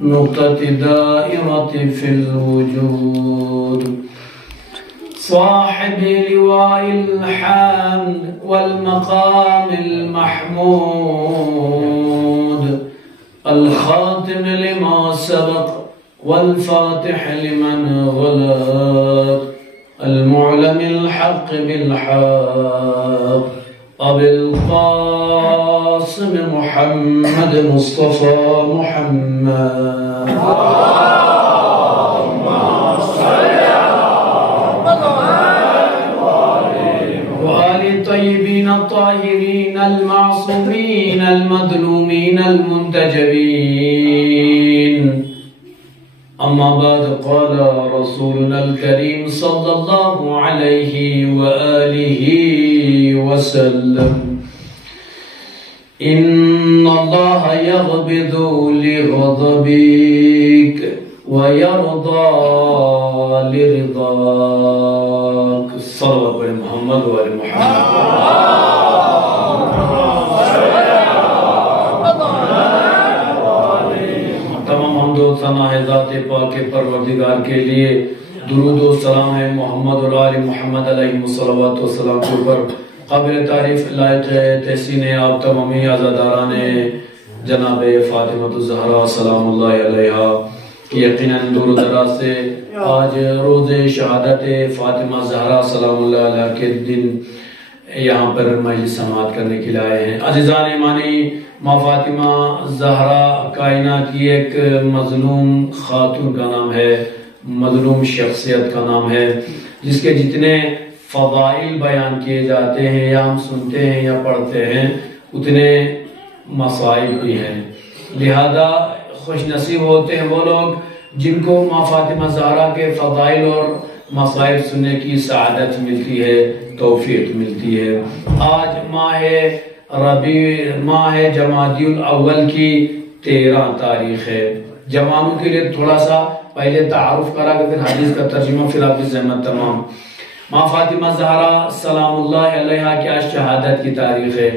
نقطة دائرة في الوجود صاحب لواء الحمد والمقام المحمود الخاتم لما سبق والفاتح لمن غلق المعلم الحق بالحق أبي القاسم محمد مصطفى محمد اللهم صل وآل الطيبين الطاهرين المعصومين المظلومين المنتجبين أما بعد قال رسولنا الكريم صلى الله عليه وآله وسلم إن الله يغبض لغضبك ويرضى لرضاك صلى الله محمد وآل محمد ثنا ہے ذات پاک پروردگار کے لیے درود و سلام ہے محمد اور آل محمد علیہ الصلوات والسلام کے اوپر قابل تعریف لائق تحسین آپ تمامی عزاداران جناب فاطمہ الزہرا سلام اللہ علیہا یقیناً دور و دراز سے آج روز شہادت فاطمہ الزہرا سلام اللہ علیہ کے دن یہاں پر مجلس سماعت کرنے کے لیے آئے ہیں عزیزان ایمانی ماں فاطمہ زہرا کائنات کی ایک مظلوم خاتون کا نام ہے مظلوم شخصیت کا نام ہے جس کے جتنے فضائل بیان کیے جاتے ہیں یا ہم سنتے ہیں یا پڑھتے ہیں اتنے مسائل بھی ہیں لہذا خوش نصیب ہوتے ہیں وہ لوگ جن کو ماں فاطمہ زہرا کے فضائل اور مسائل سننے کی سعادت ملتی ہے توفیق ملتی ہے آج ماہ جمادی الاول کی 13 تاریخ ہے جوانوں کے لیے تھوڑا سا پہلے تعارف کرا کہ پھر حدیث کا ترجمہ پھر آپ کی زحمت تمام ماں فاطمہ زہرا سلام اللہ علیہا کی آج شہادت کی تاریخ ہے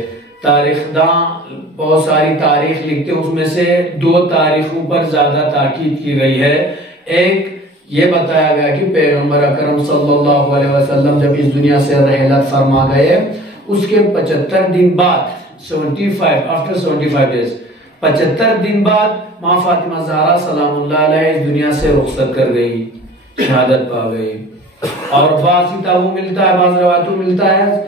تاریخ داں بہت ساری تاریخ لکھتے ہیں اس میں سے 2 تاریخوں پر زیادہ تاکید کی گئی ہے ایک یہ بتایا گیا کہ پیغمبر اکرم صلی اللہ علیہ وسلم جب اس دنیا سے رحلت فرما گئے اس کے 75 دن بعد 75 days 75 دن بعد ماں فاطمہ زہرا سلام اللہ علیہ اس دنیا سے رخصت کر گئی شہادت پا گئی اور بعض کتابوں ملتا ہے بعض روایتوں ملتا ہے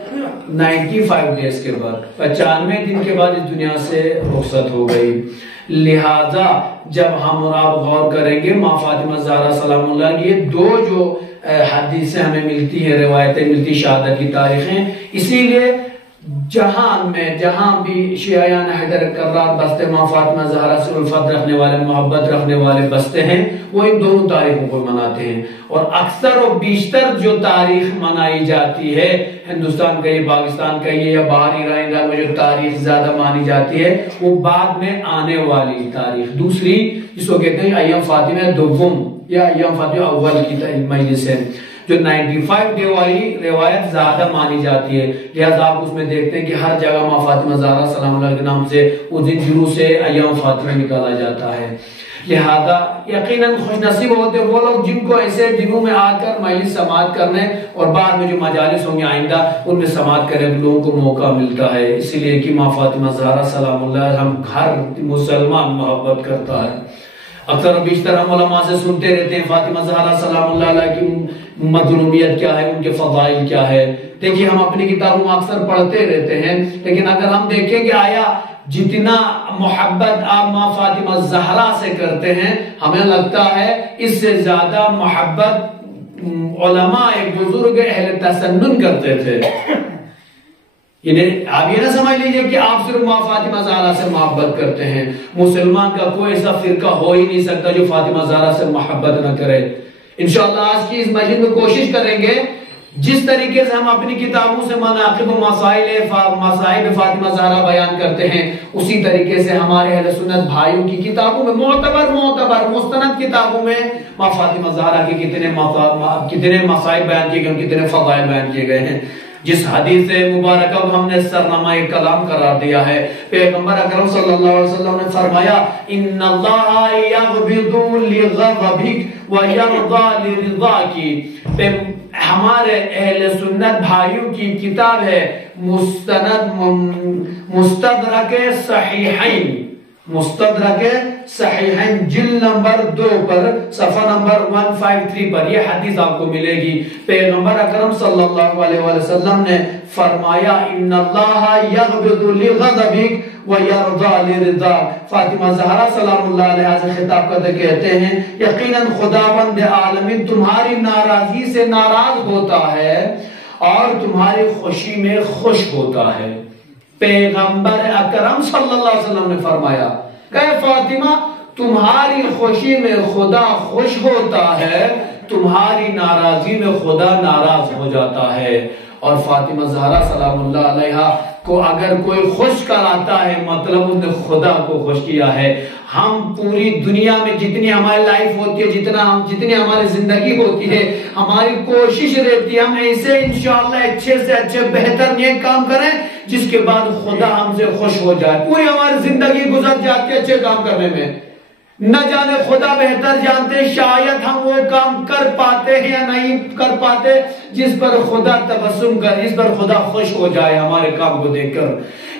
95 days کے بعد 95 دن کے بعد اس دنیا سے رخصت ہو گئی لہذا جب ہم اور آپ غور کریں گے ماں فاطمہ زہرا سلام اللہ کی 2 جو حدیثیں ہمیں ملتی ہیں روایتیں ملتی شہادت کی تاریخیں اسی لیے جہاں بھی شیعیان حیدر کرار بستے ماں فاطمہ زہرا سے الفت رکھنے والے محبت رکھنے والے بستے ہیں وہ ان دونوں تاریخوں کو مناتے ہیں اور اکثر و بیشتر جو تاریخ منائی جاتی ہے ہندوستان کا یہ پاکستان کا یہ یا باہر ایران میں جو تاریخ زیادہ مانی جاتی ہے وہ بعد میں آنے والی تاریخ دوسری جس کو کہتے ہیں ایام فاطمہ دوم یا ایام فاطمہ اول کی مجلس ہے جو 95 ڈے والی روایت زیادہ مانی جاتی ہے لہذا آپ اس میں دیکھتے ہیں کہ ہر جگہ ماں فاطمہ زہرا سلام اللہ کے نام سے اس دن جلوس سے ایام فاطمہ نکالا جاتا ہے لہذا یقیناً خوش نصیب ہوتے وہ لوگ جن کو ایسے دنوں میں آ کر مجلس سماعت کرنے اور بعد میں جو مجالس ہوں گے آئندہ ان میں سماعت کرنے لوگوں کو موقع ملتا ہے اسی لیے کہ ماں فاطمہ زہرا سلام اللہ ہم ہر مسلمان محبت کرتا ہے اکثر بیشتر ہم علماء سے سنتے رہتے ہیں فاطمہ زہرا سلام اللہ علیہ کی مظلومیت کیا ہے ان کے فضائل کیا ہے دیکھیے ہم اپنی کتابوں میں اکثر پڑھتے رہتے ہیں لیکن اگر ہم دیکھیں کہ آیا جتنا محبت آپ ماں فاطمہ زہرا سے کرتے ہیں ہمیں لگتا ہے اس سے زیادہ محبت علماء ایک بزرگ اہل تسنن کرتے تھے آپ یہ نہ سمجھ لیجئے کہ آپ صرف ماں فاطمہ زہرا سے محبت کرتے ہیں مسلمان کا کوئی ایسا فرقہ ہو ہی نہیں سکتا جو فاطمہ زہرا سے محبت نہ کرے انشاءاللہ آج کی اس مجلس میں کوشش کریں گے جس طریقے سے ہم اپنی کتابوں سے مناقب و مسائل فاطمہ زہرا بیان کرتے ہیں اسی طریقے سے ہمارے اہل سنت بھائیوں کی کتابوں میں معتبر مستند کتابوں میں ماں فاطمہ زہرا کے کتنے مسائل بیان کیے گئے کتنے فضائل بیان کیے گئے ہیں جس حدیث مبارکہ کو ہم نے سرنامہ کلام قرار دیا ہے، پیغمبر اکرم صلی اللہ علیہ وسلم نے فرمایا ان اللہ یغبض لغضبک ویرضی لرضاک۔ ہمارے اہل سنت بھائیوں کی کتاب ہے مستدرک صحیحین، مستدرک صحیحین جلد نمبر 2 پر صفحہ نمبر 153 پر یہ حدیث آپ کو ملے گی۔ پیغمبر اکرم صلی اللہ علیہ وسلم نے فرمایا ان اللہ یغبض لغضبک ویرضی لرضاک۔ فاطمہ زہرا سلام اللہ علیہا سے خطاب کرتے کہتے ہیں یقیناً خداوند عالمین تمہاری ناراضی سے ناراض ہوتا ہے اور تمہاری خوشی میں خوش ہوتا ہے۔ پیغمبر اکرم صلی اللہ علیہ وسلم نے فرمایا کہ فاطمہ تمہاری خوشی میں خدا خوش ہوتا ہے، تمہاری ناراضی میں خدا ناراض ہو جاتا ہے۔ اور فاطمہ زہرا سلام اللہ علیہا کو اگر کوئی خوش کراتا ہے مطلب اس نے خدا کو خوش کیا ہے۔ ہم پوری دنیا میں جتنی ہماری لائف ہوتی ہے، جتنی ہماری زندگی ہوتی ہے، ہماری کوشش رہتی ہے ہم ایسے انشاءاللہ اچھے سے اچھے بہتر نیک کام کریں جس کے بعد خدا ہم سے خوش ہو جائے۔ پوری ہماری زندگی گزر جاتی ہے اچھے کام کرنے میں، نہ جانے خدا بہتر جانتے شاید ہم وہ کام کر پاتے ہیں یا نہیں کر پاتے جس پر خدا تبسم کر، جس پر خدا خوش ہو جائے ہمارے کام کو دیکھ کر۔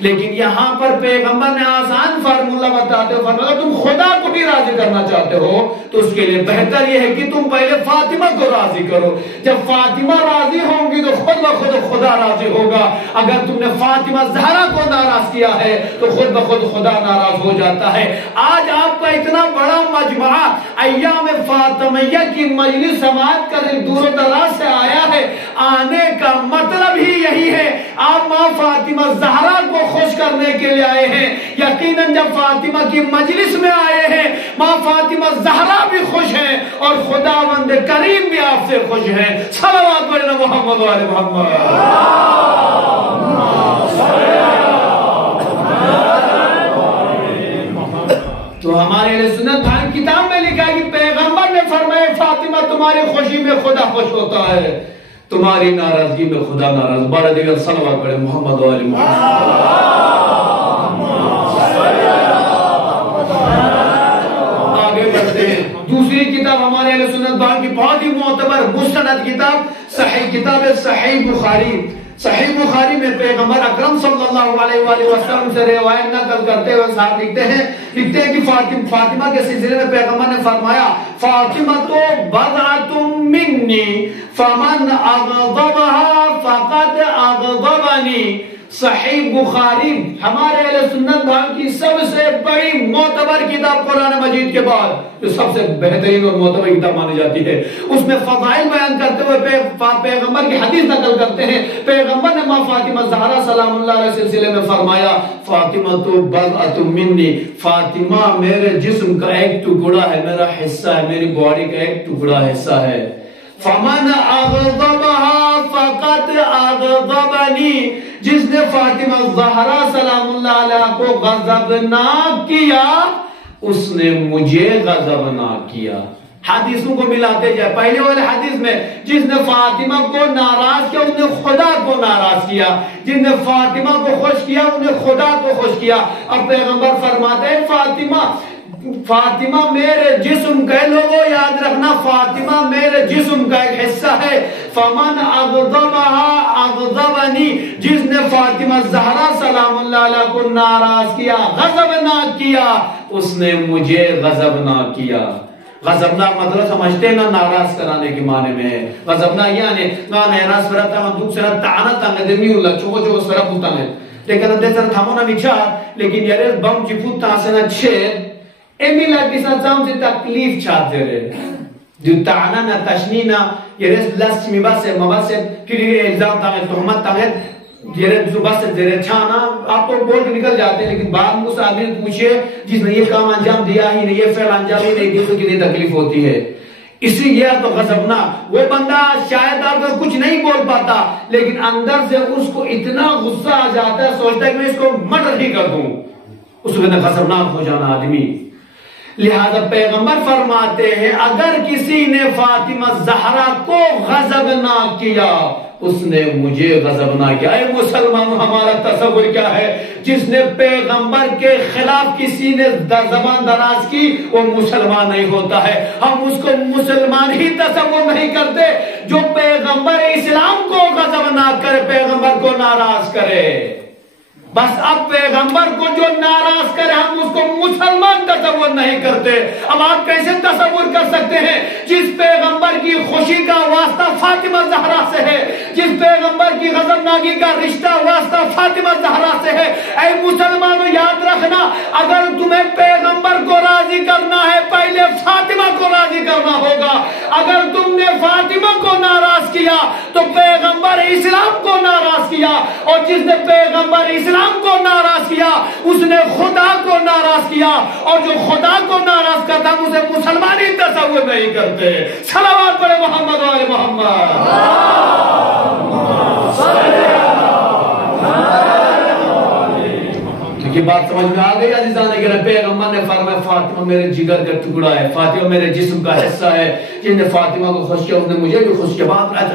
لیکن یہاں پر پیغمبر نے آسان فارمولہ بتاتے ہو، فرمایا تم خدا کو بھی راضی کرنا چاہتے ہو تو اس کے لیے بہتر یہ ہے کہ تم پہلے فاطمہ کو راضی کرو۔ جب فاطمہ راضی ہوں گی تو خود بخود خدا راضی ہوگا۔ اگر تم نے فاطمہ زہرا کو ناراض کیا ہے تو خود بخود خدا ناراض ہو جاتا ہے۔ آج آپ کا اتنا بڑا مجمع ایام فاطمیہ کی مجلس سماعت کر دور و دراز سے آیا ہے، آنے کا مطلب ہی یہی ہے آپ ماں فاطمہ زہرا کو خوش کرنے کے لیے آئے ہیں۔ یقیناً جب فاطمہ کی مجلس میں آئے ہیں ماں فاطمہ زہرا بھی خوش ہیں اور خداوند کریم بھی آپ سے خوش ہیں۔ صلوات پڑھنا محمد و آل محمد۔ تو ہمارے اہل سنت بھائی کتاب میں لکھا ہے کہ پیغمبر نے فرمایا فاطمہ تمہاری خوشی میں خدا خوش ہوتا ہے، تمہاری ناراضگی میں خدا ناراض۔ بارہ دیگر صلوات پڑھیں محمد و آل محمد۔ آگے بڑھتے ہیں، دوسری کتاب ہمارے اہل سنت بھائی کی بہت ہی معتبر مستند کتاب صحیح کتاب ہے صحیح بخاری۔ صحیح بخاری میں پیغمبر اکرم صلی اللہ علیہ وآلہ وسلم سے روایت نقل کرتے ہوئے صاحب لکھتے ہیں کہ فاطمہ کے سلسلے میں پیغمبر نے فرمایا فاطمہ تو بضعۃ منی فمن اغضبها فقد اغضبنی۔ صحیح بخاری ہمارے اہل سنت بھائی کی سب سے بڑی معتبر کتاب قرآن مجید کے بعد جو سب سے بہترین اور معتبر کتاب مانی جاتی ہے۔ اس میں فضائل بیان کرتے ہوئے پیغمبر کی حدیث نقل کرتے ہیں۔ پیغمبر نے ماں فاطمہ زہرا سلام اللہ علیہ سلسلے میں فرمایا فاطمہ تو بضعۃ منی، فاطمہ میرے جسم کا ایک ٹکڑا ہے، میرا حصہ ہے، میری باڈی کا ایک ٹکڑا حصہ ہے۔ فمن اغضبها فقد اغضبنی، جس نے فاطمہ زہرا سلام اللہ علیہ کو غضبناک کیا اس نے مجھے غضبناک کیا۔ حدیثوں کو ملاتے جائے، پہلے والے حدیث میں جس نے فاطمہ کو ناراض کیا اس نے خدا کو ناراض کیا، جس نے فاطمہ کو خوش کیا اس نے خدا کو خوش کیا۔ اب پیغمبر فرماتے ہیں فاطمہ میرے جسم کا، لوگوں یاد رکھنا فاطمہ میرے جسم کا ایک حصہ ہے۔ فمن اغضبها اغضبنی، جس نے فاطمہ زہرا سلام اللہ علیہ کو ناراض کیا، غضبناک کیا، اس نے مجھے غضبناک کیا۔ غضبناک مطلب سمجھتے ہیں نا ناراض کرانے کے معنی میں ہے۔ غضبناک یعنی ناراض فرتا دوک سرا تعانت انگے می اللہ چوکو چوکو سرا پوتانے لیکن اندے سر تھامونا بچار لیکن یارے بم چی پوتا سنا چھے ایمیلا کسا چاہم سے تکلیف چھات دے رہے جو تعانا نا تشنینا یارے لس می باسے مباسے کلی الزام تاگے تحمت تاگے یارے جو باسے زیرے چھانا آپ تو بول کے نکل جاتے ہیں لیکن بعد مجھ سے آدمی پوچھے جس نے یہ کام انجام دیا ہی نہیں، یہ فعل انجام ہی نہیں دیا تو کتنی تکلیف ہوتی ہے۔ اسی لئے تو غضبنا وہ بندہ شاید آپ کو کچھ نہیں بول پاتا لیکن اندر سے اس کو اتنا غصہ آ جاتا ہے سوچتا ہے کہ میں اس کو مرڈر ہی کر دوں، اس وقت غضبناک ہو جانا آدمی۔ لہذا پیغمبر فرماتے ہیں اگر کسی نے فاطمہ زہرا کو غضبناک کیا اس نے مجھے غضب نہ کیا۔ اے مسلمان، ہمارا تصور کیا ہے؟ جس نے پیغمبر کے خلاف کسی نے زبان دراز کی وہ مسلمان نہیں ہوتا ہے۔ ہم اس کو مسلمان ہی تصور نہیں کرتے جو پیغمبر اسلام کو غضب نہ کرے، پیغمبر کو ناراض کرے۔ بس اب پیغمبر کو جو ناراض کرے ہم اس کو مسلمان تصور نہیں کرتے۔ اب آپ کیسے تصور کر سکتے ہیں جس پیغمبر کی خوشی کا واسطہ فاطمہ زہرا سے ہے، جس پیغمبر کی غضبناکی کا رشتہ واسطہ فاطمہ زہرا سے ہے؟ اے مسلمانوں، یاد رکھنا، اگر تمہیں پیغمبر کو راضی کرنا ہے پہلے فاطمہ کو راضی کرنا ہوگا۔ اگر تم نے فاطمہ کو ناراض کیا تو پیغمبر اسلام کو ناراض کیا، اور جس نے پیغمبر اسلام کو ناراض کیا اس نے خدا کو ناراض کیا، اور جو خدا کو ناراض کرتا ہم اسے مسلمان ہی تصور نہیں کرتے۔ صلوات پڑھے محمد و آل محمد۔ یہ بات سمجھ میں آ گئی عزیزان گرامی؟ پیغمبر نے فرمایا فاطمہ میرے جگر کا ٹکڑا ہے، فاطمہ میرے جسم کا حصہ ہے۔ جس نے فاطمہ کو خوش کیا اس نے مجھے بھی خوش کیا۔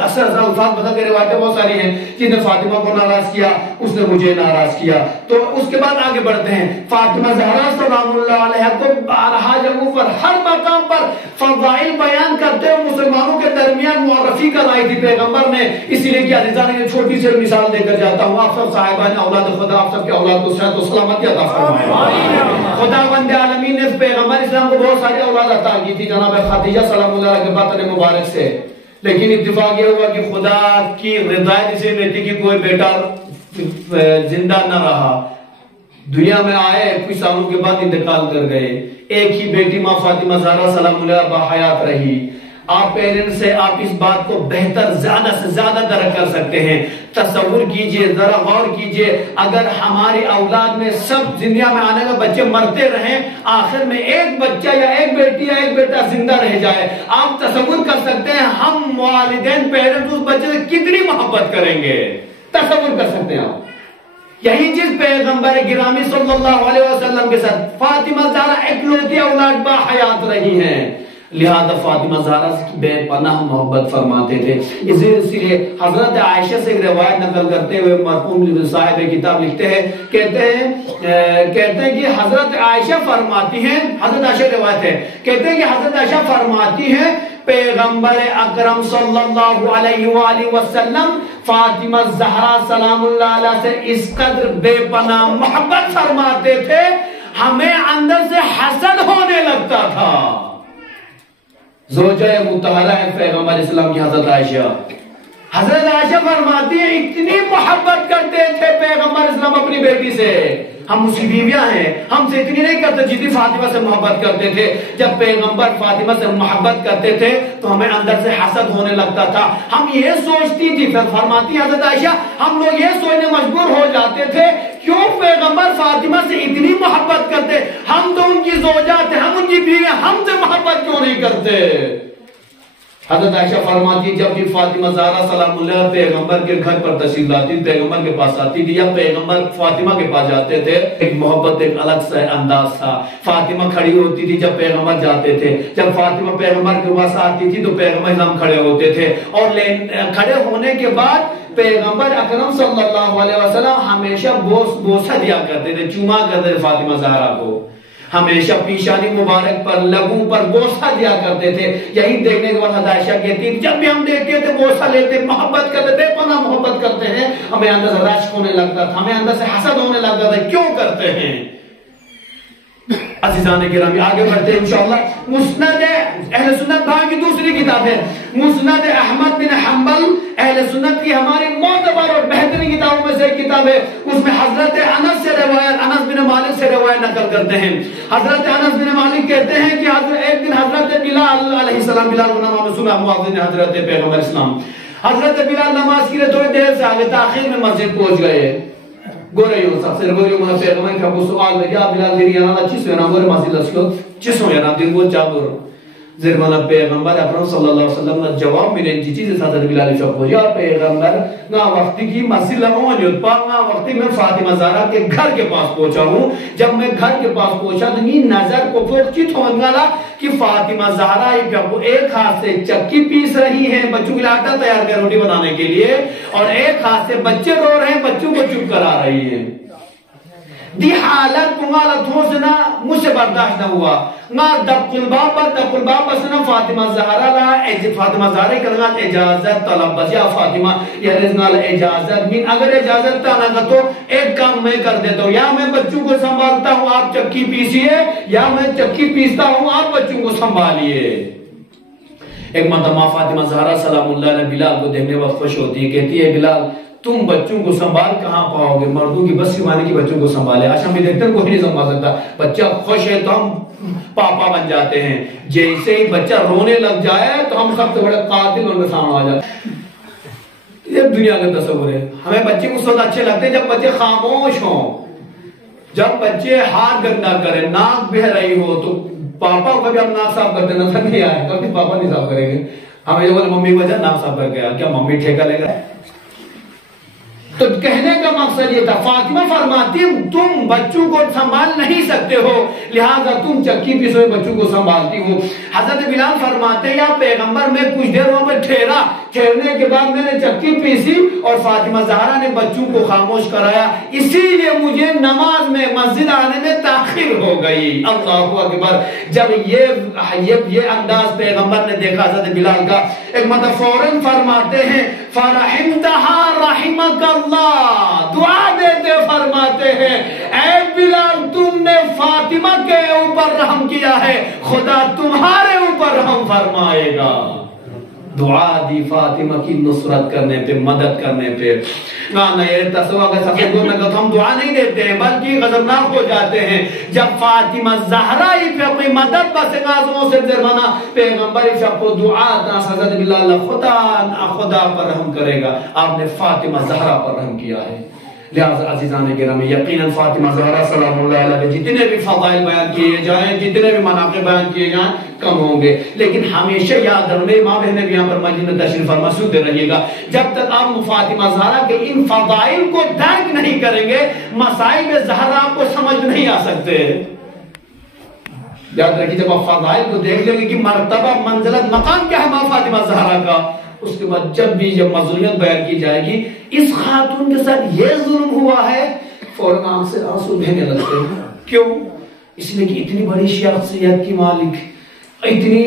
اثر الفاظ بتا کے روایتیں بہت ساری ہیں۔ جس نے فاطمہ کو ناراض کیا اس نے مجھے ناراض کیا۔ تو اس کے بعد آگے بڑھتے ہیں۔ فاطمہ زہرا سلام اللہ علیہ کو بارہا جگہوں پر ہر مقام پر فضائل بیان کرتے ہوئے مسلمانوں کے درمیان معرفی کرائی تھی پیغمبر نے۔ اسی لیے کہ عزیزان یہ چھوٹی سی مثال دے کر جاتا ہوں، آپ سب صاحبان اولاد خدا، آپ سب کے اولاد کو صحت و سلامتی عطا فرمائے۔ خداوند عالمین نے پیغمبر اسلام کو بہت ساری اولاد عطا کی تھی جناب خدیجہ سلام اللہ علیہ کے باطن مبارک سے، لیکن اتفاق یہ ہوا کہ خدا کی رضایت اسے میں تھی کہ کوئی بیٹا زندہ نہ رہا، دنیا میں آئے کچھ سالوں کے بعد انتقال کر گئے۔ ایک ہی بیٹی ماں فاطمہ زہرا سلام اللہ باحیات رہی۔ آپ پیرنٹ سے آپ اس بات کو بہتر زیادہ سے زیادہ درک کر سکتے ہیں۔ تصور کیجئے، ذرا غور کیجئے، اگر ہماری اولاد میں سب دنیا میں آنے کا بچے مرتے رہیں، آخر میں ایک بچہ یا ایک بیٹی یا ایک بیٹا زندہ رہ جائے، آپ تصور کر سکتے ہیں ہم والدین پیرنٹ اس بچے سے کتنی محبت کریں گے؟ تصور کر سکتے ہیں آپ؟ یہی چیز پیغمبر گرامی صلی اللہ علیہ وسلم کے ساتھ فاطمہ زہرا اکلوتی اولاد باحیات رہی ہیں، لہذا فاطمہ زہرا سے بے پناہ محبت فرماتے تھے۔ اسی لیے حضرت عائشہ سے ایک روایت نقل کرتے ہوئے مرحوم صاحب کتاب لکھتے ہیں، کہتے ہیں کہ حضرت عائشہ فرماتی ہیں، حضرت عائشہ روایت ہے، کہتے ہیں کہ حضرت عائشہ فرماتی ہیں پیغمبر اکرم صلی اللہ علیہ وآلہ وسلم فاطمہ زہرا سلام اللہ علیہ سے اس قدر بے پناہ محبت فرماتے تھے ہمیں اندر سے حسد ہونے لگتا تھا۔ زوجہ مطہرہ ہے پیغمبر اسلام کی حضرت عائشہ۔ حضرت عائشہ فرماتی ہیں اتنی محبت کرتے تھے پیغمبر اسلام اپنی بیٹی سے، ہم اس کی بیویاں ہیں، ہم سے اتنی نہیں کرتے جتنی فاطمہ سے محبت کرتے تھے۔ جب پیغمبر فاطمہ سے محبت کرتے تھے تو ہمیں اندر سے حسد ہونے لگتا تھا، ہم یہ سوچتی تھی، فرماتی حضرت عائشہ ہم لوگ یہ سوچنے مجبور ہو جاتے تھے کیوں پیغمبر فاطمہ سے اتنی محبت کرتے، ہم تو ان کی زوجات ہیں، ہم ان کی بیویاں، ہم سے محبت کیوں نہیں کرتے؟ حضرت عائشہ فرماتی جب بھی فاطمہ زہرا سلام اللہ پیغمبر کے گھر پر تشریف لاتی، پیغمبر کے پاس آتی تھی یا پیغمبر فاطمہ کے پاس جاتے تھے، ایک محبت ایک الگ سا انداز تھا۔ فاطمہ کھڑی ہوتی تھی جب پیغمبر جاتے تھے، جب فاطمہ پیغمبر کے پاس آتی تھی تو پیغمبر اسلام کھڑے ہوتے تھے، اور کھڑے ہونے کے بعد پیغمبر اکرم صلی اللہ علیہ وسلم ہمیشہ بوسہ دیا کرتے تھے، چوما کرتے تھے فاطمہ زہرا کو، ہمیشہ پیشانی مبارک پر لبوں پر بوسہ دیا کرتے تھے۔ یہی دیکھنے کے بعد حضرت عائشہ کہتی ہیں جب بھی ہم دیکھتے تھے بوسہ لیتے، محبت کرتے، بے پناہ محبت کرتے ہیں، ہمیں اندر سے رشک ہونے لگتا تھا، ہمیں اندر سے حسد ہونے لگتا تھا، کیوں کرتے ہیں؟ عزیزان گرامی آگے بڑھتے ہیں انشاءاللہ۔ مسند اہل سنت بھائی کی دوسری کتاب ہے مسند احمد بن حنبل، اہل سنت کی ہماری معتبر اور بہترین کتابوں میں سے ایک کتاب ہے، اس میں حضرت انس سے روایت، انس بن مالک سے روایت نقل کرتے ہیں۔ حضرت انس بن مالک کہتے ہیں کہ ایک دن حضرت بلال علیہ السلام، بلال کو نام سنا مؤذن حضرت پیغمبر اسلام، حضرت بلال نماز کے لیے تھوڑی دیر سے آگے تاخیر میں مسجد پہنچ گئے، گوریو سب سے گوریو منا پیغمبر کا ابو سوال میں یا بلال دیری انا چیسو انا گورے مسجد اسکو چیسو انا دیر وہ جابر زرمانہ پیغمبر اکرم صلی اللہ علیہ وسلم نے جواب میں نے چیز حضرت بلال شاہ یا پیغمبر نا وقتی کی مسئلہ موجود پا نا وقتی میں فاطمہ زہرا کے گھر کے پاس پہنچا ہوں. جب میں گھر کے پاس پہنچا تو یہ نظر کو پوچھت ہونے والا کہ فاطمہ زہرا ایک ہاتھ سے چکی پیس رہی ہے بچوں کے لیے آٹا تیار کر روٹی بنانے کے لیے اور ایک ہاتھ سے بچے رو رہے ہیں بچوں کو چپ کرا رہی ہیں. دی حالت کنگالا تھو سے نا مجھ سے برداشت نہ ہوا نا دب قلباب سے نا فاطمہ زہرا فاطمہ زہرا کرنا اجازت طلب بس یا فاطمہ یا رزنال اجازت من اگر اجازت تا نہ تو ایک کام میں کر دیتا ہوں یا میں بچوں کو سنبھالتا ہوں آپ چکی پیسیے یا میں چکی پیستا ہوں آپ بچوں کو سنبھالیے. ایک مرتبہ فاطمہ زہرا سلام اللہ علیہ بلال کو دیکھنے وقت خوش ہوتی ہے کہتی ہے بلال تم بچوں کو سنبھال کہاں پاؤ گے مردوں کی بس مانی کی بچوں کو سنبھالے. آج ہم بھی دیکھتے ہیں کوئی نہیں سنبھال سکتا بچہ خوش ہے تو ہم پاپا بن جاتے ہیں جیسے ہی بچہ رونے لگ جائے تو ہم سب سے بڑے قاتل ان کے سامنے آ جاتے ہیں. یہ دنیا کا تصور ہے. ہمیں بچے اس وقت اچھے لگتے ہیں جب بچے خاموش ہوں جب بچے ہاتھ گندا کریں ناک بہ رہی ہو تو پاپا کو کبھی ہم ناک صاف کرتے نظر نہیں آئے کبھی پاپا نہیں صاف کریں گے. ہمیں یہ بولے ممی کو جا ناک صاف کر کے کیا ممی ٹھیکہ لے گا. تو کہنے کا مقصد یہ تھا فاطمہ فرماتی تم بچوں کو سنبھال نہیں سکتے ہو لہذا تم چکی پیسے بچوں کو سنبھالتی ہو. حضرت بلال فرماتے یا پیغمبر میں کچھ دیر وہاں پر ٹھہرا ٹھہرنے کے بعد میں نے چکی پیسی اور فاطمہ زہرا نے بچوں کو خاموش کرایا اسی لیے مجھے نماز میں مسجد آنے میں تاخیر ہو گئی. اللہ اکبر. جب یہ انداز پیغمبر نے دیکھا حضرت بلال کا ایک مطلب فوراً فرماتے ہیں فرحمتها رحمک اللہ دعا دیتے فرماتے ہیں اے بلال تم نے فاطمہ کے اوپر رحم کیا ہے خدا تمہارے اوپر رحم فرمائے گا. دعا دی فاطمہ کی نصرت کرنے پہ مدد کرنے پہ. یہ تصور اگر سفید گونا کہ ہم دعا نہیں دیتے ہیں بلکہ غضبناک ہو جاتے ہیں جب فاطمہ زہرا ہی پہ اپنی مدد بس نازموں سے زرمانہ پیغمبر ہی پہ اپنی دعا ناس حضرت بلال خدا پر رحم کرے گا. آپ نے فاطمہ زہرا پر رحم کیا ہے. لہذا عزیزان گرامی یقیناً فاطمہ زہرا سلام اللہ علیہ جتنے بھی فضائل بیان کیے جائیں جتنے بھی مناقب بیان کیے جائیں کم ہوں گے لیکن ہمیشہ یاد رکھیں ماں بہنیں بھی یہاں پر مسجد میں تشریف فرما سنتے رہیے گا جب تک آپ فاطمہ زہرا کے ان فضائل کو درک نہیں کریں گے مسائل زہرا آپ کو سمجھ نہیں آ سکتے. یاد رکھیے جب آپ فضائل کو دیکھ لیں گے کہ مرتبہ منزلت مقام کیا ہے ماں فاطمہ زہرا کا اس کے بعد جب مظلومیت بیان کی جائے گی اس خاتون کے ساتھ یہ ظلم ہوا ہے فوراً آنکھ سے آنسو بہنے لگتے ہیں. کیوں؟ اس لیے کہ اتنی بڑی شخصیت کی مالک اتنی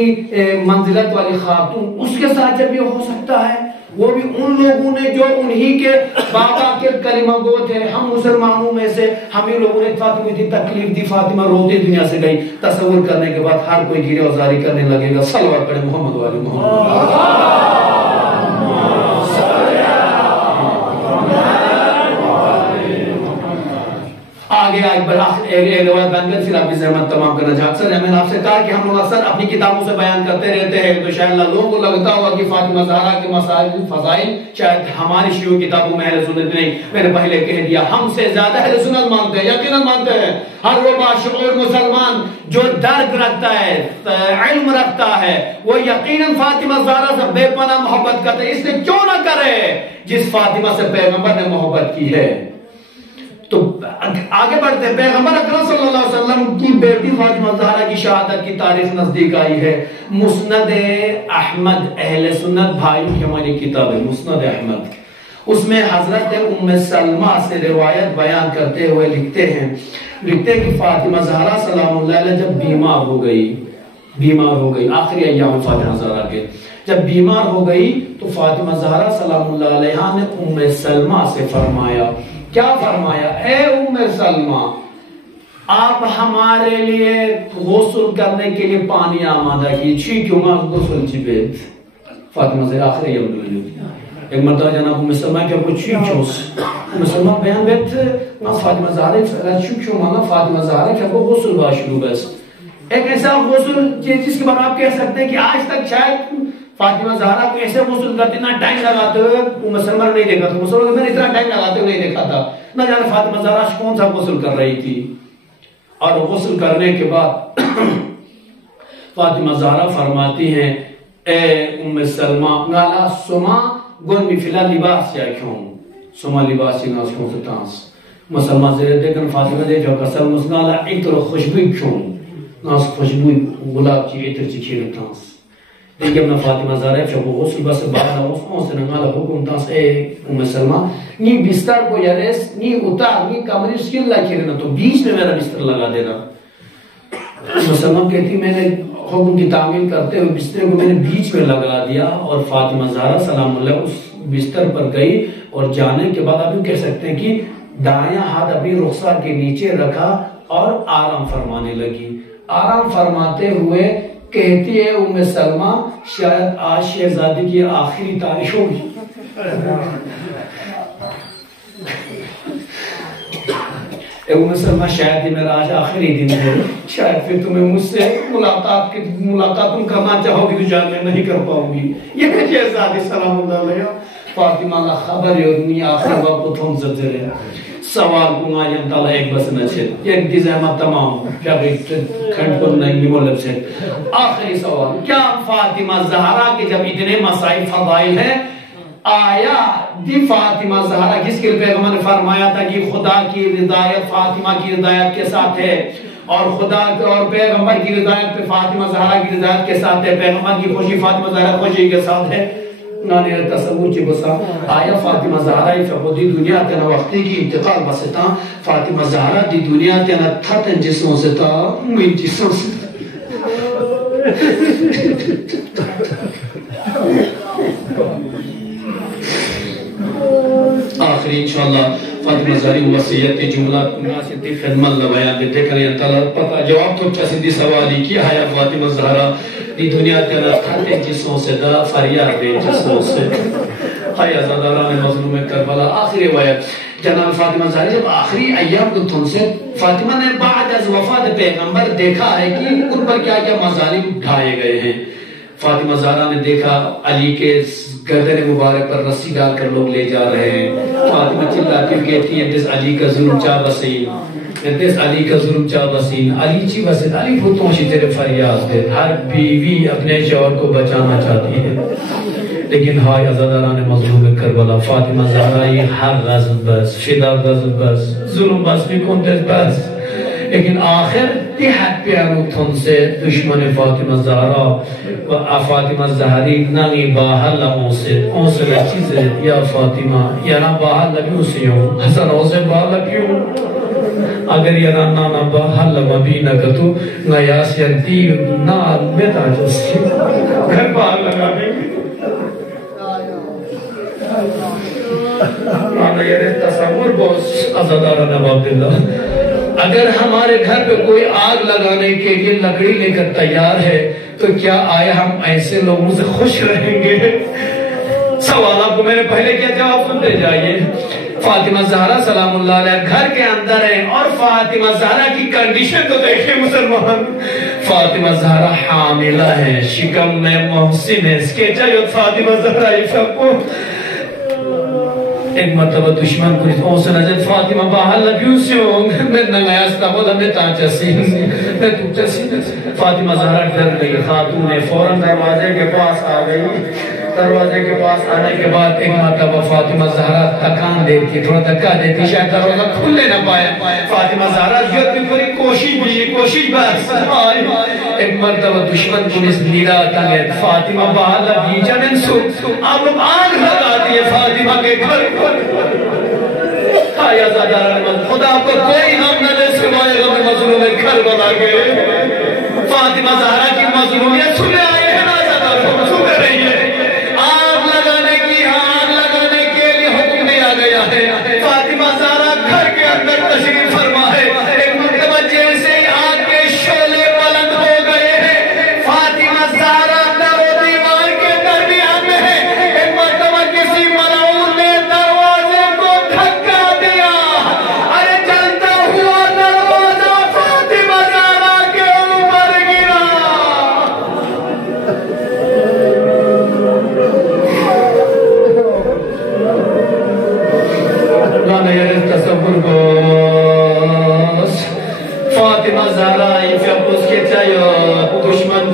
منزلت والی خاتون اس کے ساتھ جب یہ ہو سکتا ہے وہ بھی ان لوگوں نے جو انہی کے بابا کے کلمہ گو تھے ہم مسلمانوں میں سے ہم ہی لوگوں نے فاطمہ کی تکلیف دی فاطمہ روتے دنیا سے گئی. تصور کرنے کے بعد ہر کوئی گیرے اوزاری کرنے لگے گا. صلوات پڑھیں محمد والی محمد. آگے ایک روایت بیان کر پھر آپ کی زحمت تمام کرنا چاہتا اکثر میں نے آپ سے کہا کہ ہم لوگ اکثر اپنی کتابوں سے بیان کرتے رہتے ہیں تو شاید اللہ لوگوں کو لگتا ہوگا کہ فاطمہ زہرا کے مسائل فضائل شاید ہماری شیعہ کتابوں میں اہل سنت نہیں. میں نے پہلے کہہ دیا ہم سے زیادہ اہل سنت مانتے ہیں یقیناً مانتے ہیں. ہر وہ باشعور مسلمان جو درک رکھتا ہے علم رکھتا ہے وہ یقیناً فاطمہ زہرا سے بے پناہ محبت کرتا ہے. اس نے کیوں نہ کرے جس فاطمہ سے پیغمبر نے محبت کی ہے. تو آگے بڑھتے ہیں پیغمبر اکرم صلی اللہ علیہ وسلم کی بیٹی فاطمہ زہرا کی شہادت کی تاریخ نزدیک آئی ہے. مسند احمد اہل سنت بھائیوں کی ہماری کتاب ہے مسند احمد. اس میں حضرت ام سلمہ سے روایت بیان کرتے ہوئے لکھتے ہیں کہ فاطمہ زہرا سلام اللہ علیہ جب بیمار ہو گئی آخری ایام فاطمہ زہرا کے جب بیمار ہو گئی تو فاطمہ زہرا سلام اللہ علیہ نے ام سلمہ سے فرمایا کیا فرمایا اے ام سلمہ آپ ہمارے لیے غسل کرنے کے لیے پانی آمادہ کی چھی کیوں نہ غسل چبیت. فاطمہ زہرا آخری ایام ایک مرتبہ جناب ام سلمہ کے کو چھی چوس ام سلمہ بیان بیت نا فاطمہ زہرا چھی کیوں مانا فاطمہ زہرا کے کو غسل با شروع بس ایک ایسا غسل جس کے بارے آپ کہہ سکتے ہیں کہ آج تک شاید فاطمہ زہرا کو ایسے غسل کرتے اتنا ٹائم لگاتے ہوئے ام سلمہ نہیں دیکھا تھا. مسلمان میں اتنا ٹائم لگاتے ہوئے نہیں دیکھا تھا نہ جانے فاطمہ زہرا کون سا غسل کر رہی تھی. اور غسل کرنے کے بعد فاطمہ زہرا فرماتی ہیں اے ام سلمہ نالا سما گون می فلا لباس یا کیوں سما لباس یا کیوں ستانس مسلمان زیر دیکھن فاطمہ دے جو قسم مسنالا ایتر خوشبوئی کیوں ناس خوشبوئی گلاب چی ایتر چی کھیر تانس دیکھیں اپنا فاطمہ زہرا جو غسل بس باہر اون سے نگالا حکم تانس اے ام سلمہ نی بستر کو یریس نی اتار نی کمری سکل لکھیرنا تو بیچ میں میرا بستر لگا دینا مسلمان کہتی میں نے حکم کی تعمیل کرتے ہوئے بستر کو میں نے بیچ میں لگا دیا اور فاطمہ زہرا سلام اللہ اس بستر پر گئی اور جانے کے بعد آپ کہہ سکتے ہیں کہ دائیں ہاتھ اپنی رخسار کے نیچے رکھا اور آرام فرمانے لگی آرام فرماتے ہوئے کہتی ہے ام سلمہ شاید آج شہزادی کی آخری تاریخ ہوگی ام سلمہ شاید یہ میرا آج آخری دن ہے شاید پھر تمہیں مجھ سے ملاقات تم کرنا چاہو گی تو جان میں نہیں کر پاؤں گی یہ کہ شہزادی سلام اللہ علیہ فاطمہ اللہ خبر ہے اتنی آخر وقت تم زدر ہے سوال کو آیم تعالیٰ ایک بس نچھت ایک دیز احمد تمام کیا بیٹ کھنڈ پر نہیں مولب سے آخری سوال کیا فاطمہ زہرا کے جب اتنے مسائل فضائل ہیں آیا دی فاطمہ زہرا جس کے پیغمبر نے فرمایا تھا کہ خدا کی رضایت فاطمہ کی رضایت کے ساتھ ہے اور خدا اور پیغمبر کی رضایت پہ فاطمہ زہرا کی رضایت کے ساتھ ہے پیغمبر کی خوشی فاطمہ زہرا خوشی کے ساتھ ہے نانے تصور چی بسا آیا فاطمہ زہرا فقودی دنیا تینا وقتی کی انتقال بستا فاطمہ زہرا دی دنیا تینا تھتن جسوں سے تا من جسوں سے آخری انشاءاللہ فاطمہ زہری وصیت جملہ ناسیتی خدمت لبیان دیتے کریں انتظار پتا جواب تو چا سندی سوالی کی آیا فاطمہ زہرا دی دنیا تینا تھتے جسوں سے دا فریاد دے جسوں سے ہائی ازاداران مظلوم کربلا آخری ویت جناب فاطمہ زہری جب آخری ایام کو تن سے فاطمہ نے بعد از وفات پیغمبر دیکھا ہے کہ ان پر کیا کیا مظالم ڈھائے گئے ہیں فاطمہ زہرا نے دیکھا علی کے گردن مبارک پر رسی ڈال کر لوگ لے جا رہے ہیں فاطمہ چلا کر کہتی ہے دس علی کا ظلم چاہ بسین دس علی کا ظلم چاہ بسین علی چی بسین علی بھتوں شی تیرے فریاد ہے ہر بیوی اپنے شوہر کو بچانا چاہتی ہے لیکن ہائی ازاداران مظلوم کربلا فاطمہ زہرا یہ ہر غضب بس فدا غضب بس ظلم بس بھی کنتس بس لیکن آخر تحت پیانو تھن سے دشمن فاطمہ زہرا فاطمہ زہری ناغی باہر اون سے چیز ہے یا فاطمہ یا نا باہر لگیوں سے ہوں حسن اون سے باہر لگیوں اگر یا نا باہر لگی نکتو نا یاسینتی نا بیتا جسی گھر باہر لگا دیں مانا یہ تصور بہت ازادارہ نواب اللہ اگر ہمارے گھر پہ کوئی آگ لگانے کے لیے لکڑی لے کر تیار ہے تو کیا آئے ہم ایسے لوگوں سے خوش رہیں گے سوالات کو میں نے پہلے کیا جواب سنتے جائیے فاطمہ زہرا سلام اللہ علیہ گھر کے اندر ہے اور فاطمہ زہرا کی کنڈیشن تو دیکھیں مسلمان فاطمہ زہرا حاملہ ہے شکم میں محسن ہے اس کے چاہیے فاطمہ زہرا کو ایک مرتبہ دشمن کو اون سے نجد فاطمہ باہر لگیوں سے ہوں میں نگیاستا بولا میں تانچہ سین میں توچہ سین فاطمہ زہرا ڈر گئی خاتون نے فوراں دروازے کے پاس آ گئی دروازے کے پاس آنے کے بعد ایک مرتبہ فاطمہ زہرا تکان دیتی تھوڑا دکا دیتی شاید دروازہ کھلنے نہ پائے فاطمہ زہرا جو بھی پوری کوشش بس ایک مرتبہ دشمن کو اس نیرا تنگت فاطمہ باہر لگی جنن سو آپ لوگ آگ لگا دیے فاطمہ کے گھر آیا زاداران خدا کو کوئی نام نہ لے سوائے غم مظلوم گھر بنا کے فاطمہ زہرا کی مظلومیت سنے آئے ہیں نا زاداران سنے رہی ہے آگ لگانے کے لیے حکم دیا گیا ہے فاطمہ زہرا گھر کے اندر تشریف فرما ہے ایک مرتبہ جیسے آگ کے شعلے بلند ہو گئے ہیں فاطمہ زہرا در و دیوار کے درمیان میں ہے ایک مرتبہ کسی ملعون نے دروازے کو دھکا دیا ارے جلتا ہوا دروازہ فاطمہ زہرا کے اوپر گرا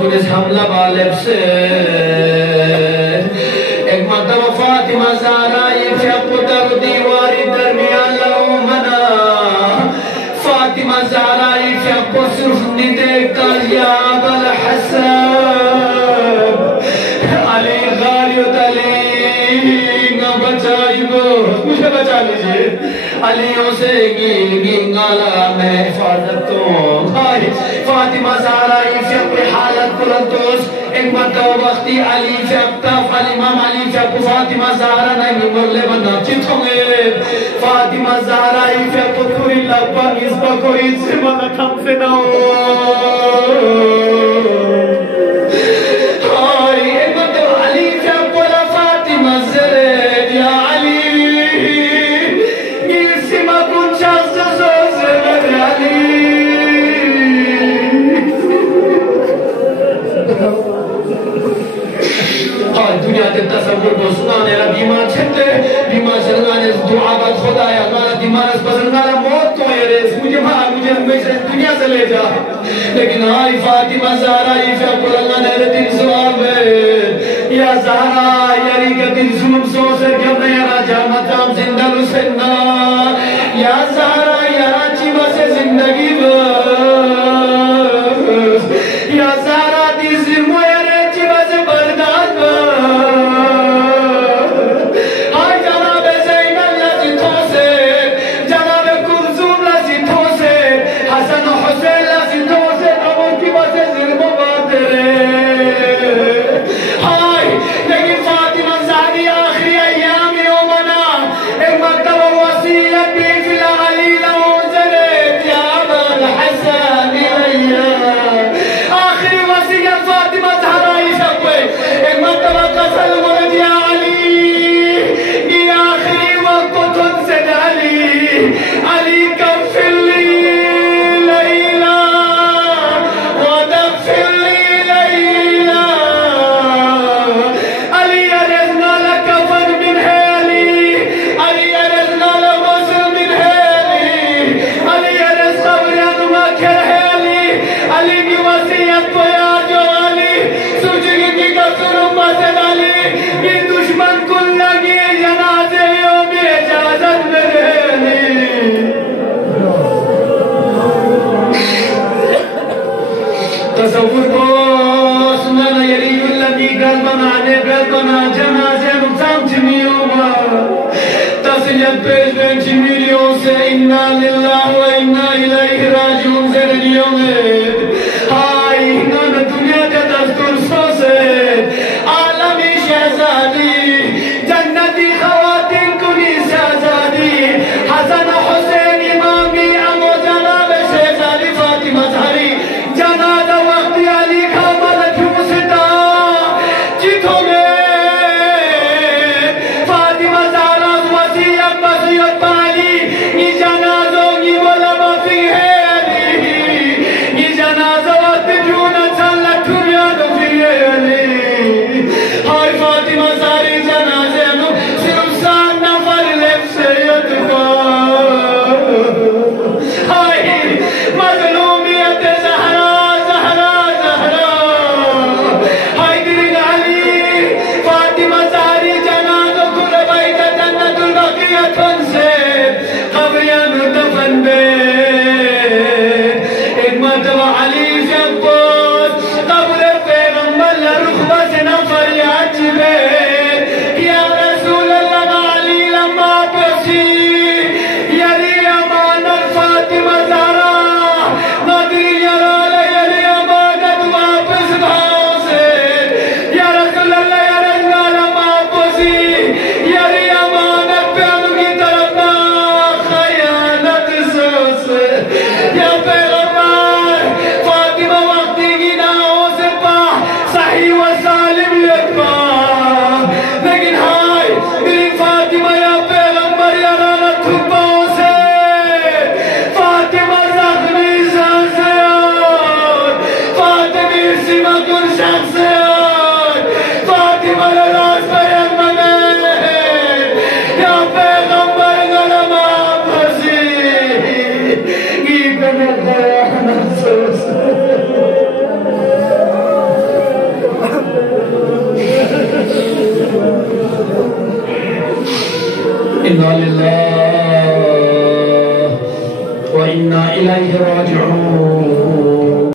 تونس حملہ بالب سے ایک مرتبہ فاطمہ زہرا یہ چپ در دیواری درمیان لو منا فاطمہ زہرا یہ چپ صرف ندیک یا ابا الحسن علی غالیت علی نہ بچائی گو مجھے بچا لیجئے علیوں سے گنگالا میں حفاظت ہوں فاطمہ زہرا یہ اپنی حالت بلندوس ایک مرتبہ وقتی علی فیقتاف امام علی فیقو فاطمہ زہرا نہیں مرلے بنا چت ہوں گے فاطمہ زہرا یہ فیقو کوئی لبا اس با کوئی زمانہ کم سے نہ ہو تصور کو سنانے را بیمار چھتے بیمار چلنانے دعا بات خدا یا مانا بیمار اس بزرگانا موت تو ہے ریس مجھے ہمیشہ دنیا سے لے جا لیکن آئی فاطمہ زہرا یہ فیقل اللہ نے دن سواب ہے یا زہرا یاری کا دن ظلم سو سے کیا میرا جامت رام زندہ رسنا یا زہرا یا راچی بس زندگی بس یا زہرا دی ظلم یا راچی بس برداد تصور کو سنانا یریج اللہ کی گلبنا جنازے نقصان چمیوں با تسلیت پیش بین چمیلیوں سے انا للہ و انا الیہ راجعون سے رجیوں میں ہائی انہوں دنیا کے دستور سو سے عالمی شہزادی جنتی خواتین کنی شہزادی حسن حسین امامی امو جناب شہزادی فاطمہ زہرا جنازہ وقتی علی کا مدد حستا جتوں میں فاطمہ زہرا وسیعت بسیعت پالی یہ جنازوں کی الیہ راجعون.